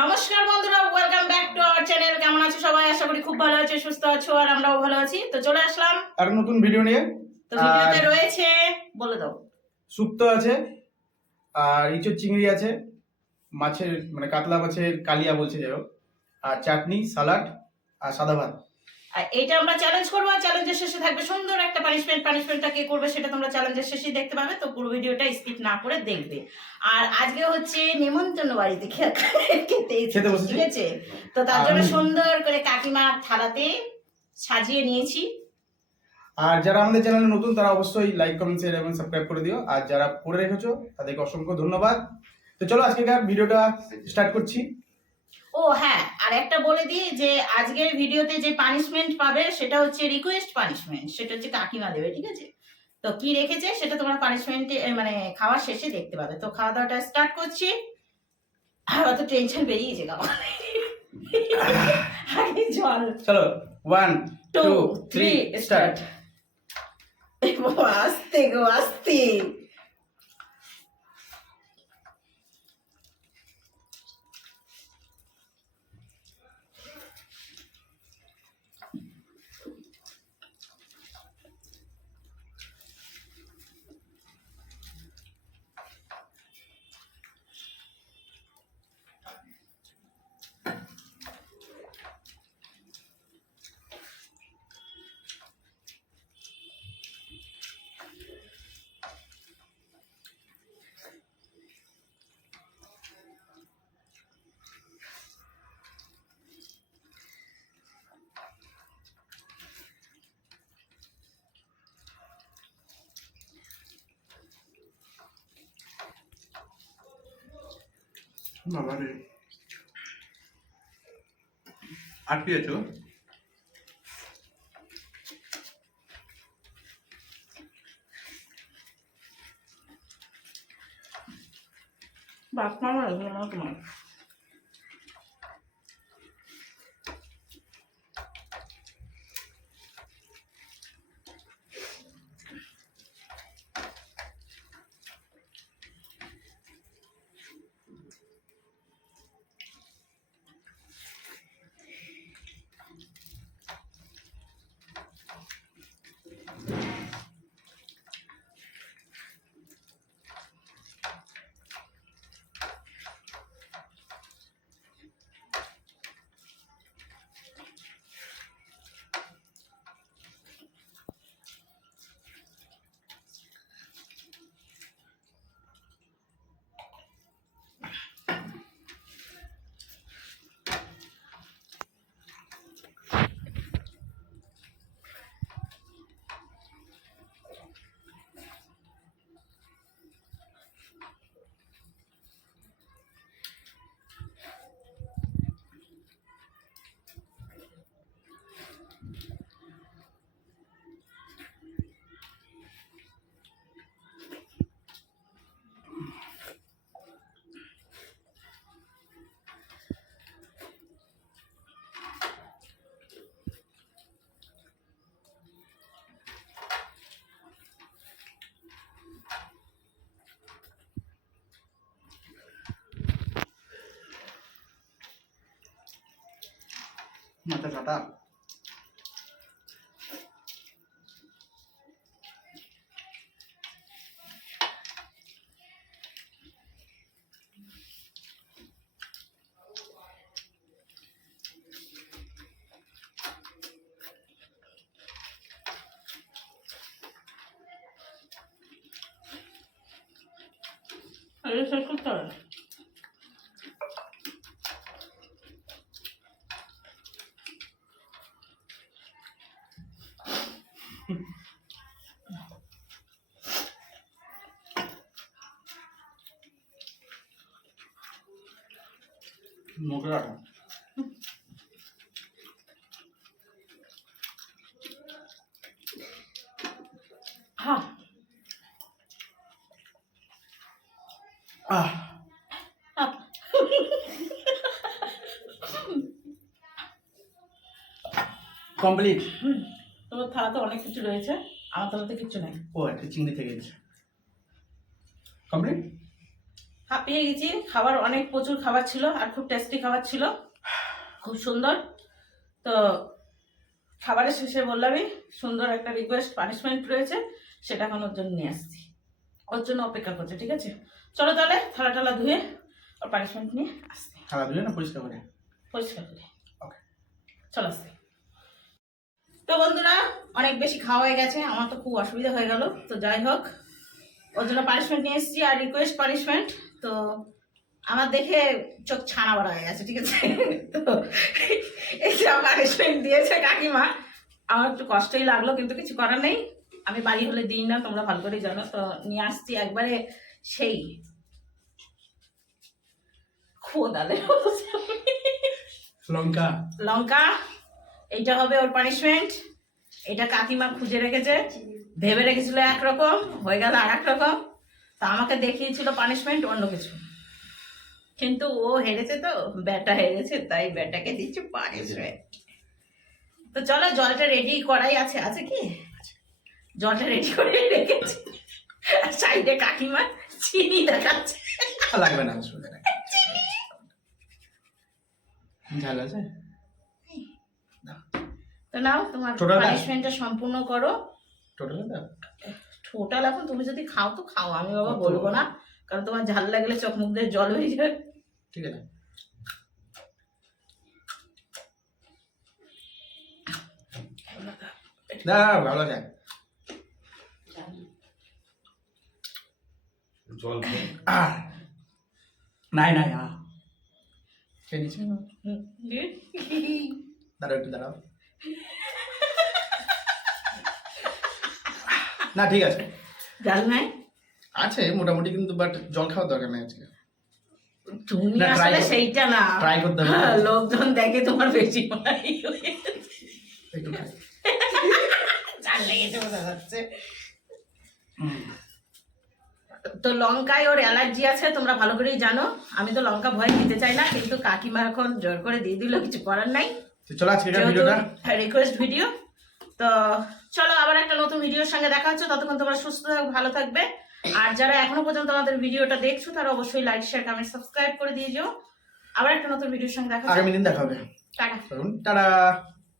নমস্কার বন্ধুরা, welcome back to our channel. কেমন আছো সবাই? আশা করি খুব ভালো আছো, সুস্থ আছো, আর আমরাও ভালো আছি। তো চলে আসলাম আর নতুন ভিডিও নিয়ে। তো ভিডিওতে রয়েছে, বলে দাও। শুক্তো আছে, আর ইঁচড় চিংড়ি আছে, মাছের মানে কাতলা মাছের কালিয়া বলছে যাই হোক, আর চাটনি, সালাড আর সাদা ভাত। আর এটা আমরা চ্যালেঞ্জ করবো, আর চ্যালেঞ্জের শেষে থাকবে সুন্দর একটা পানিশমেন্ট। পানিশমেন্টটা কে করবে সেটা তোমরা চ্যালেঞ্জের শেষেই দেখতে পাবে, তো পুরো ভিডিওটা স্কিপ না করে দেখবে। আর আজকে হচ্ছে নেমন্তন্ন বাড়িতে খেতে বসেছি। ঠিক আছে? তো তার জন্য সুন্দর করে কাকিমার থালাতে সাজিয়ে নিয়েছি। আর যারা আমাদের চ্যানেলে নতুন তারা অবশ্যই লাইক, কমেন্ট, শেয়ার এবং সাবস্ক্রাইব করে দিও, আর যারা করে রেখেছো তাদেরকে অসংখ্য ধন্যবাদ। তো চলো আজকেকার ভিডিওটা স্টার্ট করছি। ও হ্যাঁ, আর একটা বলে দিই যে আজকের ভিডিওতে যে পানিশমেন্ট পাবে সেটা হচ্ছে রিকোয়েস্ট পানিশমেন্ট, সেটা হচ্ছে কাকিমা দেবে, ঠিক আছে? তো কি রেখেছে সেটা তোমার পানিশমেন্টে মানে খাওয়ার শেষে দেখতে পাবে। তো খাওয়া দাওয়াটা স্টার্ট করছি। আবার তো টেনশন বেরিয়েছে খাওয়া আগে জল। চলো 1 2 3 স্টার্ট। আস্তে গো আস্তে। বাবা রে, আর কি আছো? বাপ মামা তোমার মাথা কাটা। শেষ করতে হবে। মুখে রাখা। হ্যাঁ কমপ্লিট। তোমার থালাতে অনেক কিছু রয়েছে, আমার থালাতে কিছু নেই। ও একটা চিংড়ি থেকে গেছে। কমপ্লিট। হ্যাপি পেয়ে গেছি। খাবার অনেক প্রচুর খাবার ছিল আর খুব টেস্টি খাবার ছিল, খুব সুন্দর। তো খাবারের শেষে বললামই সুন্দর একটা রিকোয়েস্ট পানিশমেন্ট রয়েছে, সেটা এখন ওর জন্য নিয়ে আসছি, ওর জন্য অপেক্ষা করছে। ঠিক আছে, চলো তাহলে থালা টালা ধুয়ে ওর পানিশমেন্ট নিয়ে আসছি। থালা ধুয়ে না পরিষ্কার করে? পরিষ্কার করে। ওকে, চলো আসছি। তো বন্ধুরা, অনেক বেশি খাওয়া হয়ে গেছে, আমার তো খুব অসুবিধা হয়ে গেল। তো যাই হোক, ওর জন্য পানিশমেন্ট নিয়ে এসেছি আর রিকোয়েস্ট পানিশমেন্ট। তো আমার দেখে চোখ ছানা বড়া হয়ে গেছে। ঠিক আছে, তো এই যে পানিশমেন্ট দিয়েছে কাকিমা, আমার একটু কষ্টই লাগলো, কিন্তু কিছু করার নেই। আমি বাড়ি হলে দিই না, তোমরা ভালো করেই জানো। তো নিয়ে আসছি একবারে সেই খোদালে লঙ্কা। লঙ্কা, এইটা হবে ওর পানিশমেন্ট। এটা কাকিমা খুঁজে রেখেছে, ভেবে রেখেছিল একরকম, হয়ে গেল আর এক রকম। তা আমাকে দেখিয়েছিল পানিশমেন্ট অন্য কিছু, কিন্তু ও হেরেছে, তো ব্যাটা হেরেছে, তাই ব্যাটাকে দিচ্ছে পানিশমেন্ট। তো চলো, জলটা রেডি করাই আছে। আছে কি, জলটা রেডি করে রেখেছি, আর সাইডে কাকিমা চিনি দেখাচ্ছে। লাগবে না, অসুবিধা নেই। ঝাল আছে? তো নাও, তোমার পানিশমেন্টটা সম্পূর্ণ করো। টোটাল দাও। টোটাল এখন তুমি যদি খাও তো খাও, আমি বাবা বলবো না, কারণ তোমার ঝাল লাগলে চোখ মুখ দিয়ে জল বেরিয়ে যাবে। ঠিক আছে, না ভালো আছে। জল নাই নাই, খেয়ে নিচ্ছি। দাঁড়াও একটু দাঁড়াও। না ঠিক আছে, জাল নাই আছে মোটামুটি, কিন্তু বাট জল খাওয়ার দরকার নেই আজকে। তুমি না, আসলে সেইটা না, ট্রাই করতে হবে। হ্যাঁ, লোকজন দেখে তোমার বেশি একটু খাই। জাল লেগেছে বোঝা যাচ্ছে। তো লঙ্কায় ওর অ্যালার্জি আছে, তোমরা ভালো করেই জানো। আমি তো লঙ্কা ভয় দিতে চাই না, কিন্তু কাকিমা এখন জোর করে দিয়ে দিল, কিছু করার নাই। তো চলো আজকের ভিডিওটা রিকোয়েস্ট ভিডিও। তো চলো, আবার একটা নতুন ভিডিওর সঙ্গে দেখা হচ্ছে। ততক্ষণ তোমরা সুস্থ থাকো, ভালো থাকবে। আর যারা এখনো পর্যন্ত আমাদের ভিডিওটা দেখছো, তারা অবশ্যই লাইক, শেয়ার, কমেন্ট, সাবস্ক্রাইব করে দিয়ে যাও। আবার একটা নতুন ভিডিওর সঙ্গে দেখা হচ্ছে, আগামী দিন দেখা হবে। টাটা। টাটা।